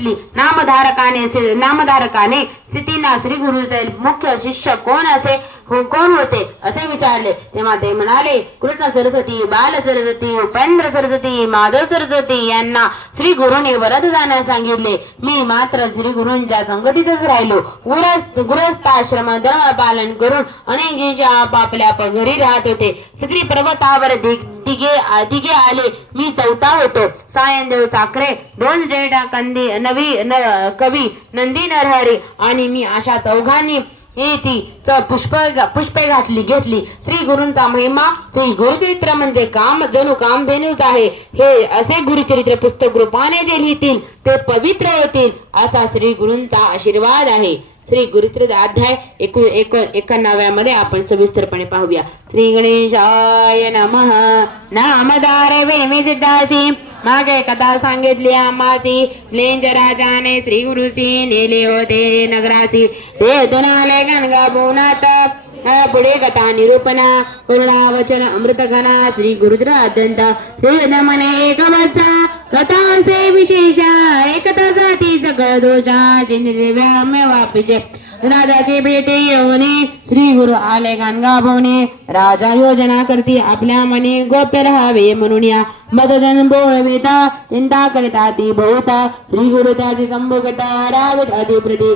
घेतली. नामधारकाने सिटीना श्री गुरुचे मुख्य शिष्य कोण कोण होते असे विचारले. तेव्हा ते म्हणाले, कृष्ण सरस्वती, बाल सरस्वती, उपेंद्र सरस्वती, माधव सरस्वती यांना श्री गुरुने वरद जाण्यास सांगितले. मी मात्र श्री गुरूंच्या संगतीतच राहिलो. गृहस्थाश्रम धर्म पालन करून अनेक दिवशी आपापल्या घरी राहत होते. श्री पर्वतावर दिगे आले. मी चौथा होतो. सायनदेव चाकरे, दोन जेठ कवी नंदी नरहरी आणि मी अशा चौघांनी पुष्पे घेतली. श्री गुरूंचा महिमा, श्री गुरुचरित्र म्हणजे जणू कामधेनूच आहे. हे असे गुरुचरित्र पुस्तक रूपाने जे लिहितील ते पवित्र होतील असा श्री गुरूंचा आशीर्वाद आहे. श्री गुरुचरित्र अध्याय 91 मध्ये आपण सविस्तरपणे पाहूया. श्री गणेशाय नमः. नामदार वेमी सिद्धासी, मागे कथा सांगितली आम्हासी. लेंज राजाने श्री गुरुसी नेले होते नगरासी. ते दोनाले गणगा बोनात पुढे कथा निरूपणा, पूर्णा वचन अमृत घना. श्री गुरुचरित्र अत्यंत श्री मने एक वत्सा, कथा से विशेषा एकता जाती सकळ दोषा. व्याम्य वापिचे राजाची भेटी येऊने, श्री गुरु आले गाणगाभवने. राजा योजना करती आपल्या मने, गोप्य राहावे म्हणून या मदजन बोलविता. चिंता करिता ती भोवता, श्री गुरु त्याची संभोगता रावित अधिप्रती.